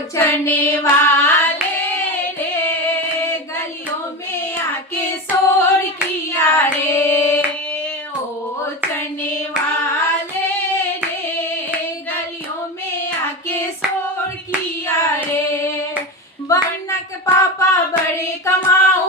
चढ़ने वाले रे, गलियों में आके शोर किया रे। ओ चढ़ने वाले रे, गलियों में आके शोर किया रे। बनक पापा बड़े कमाओ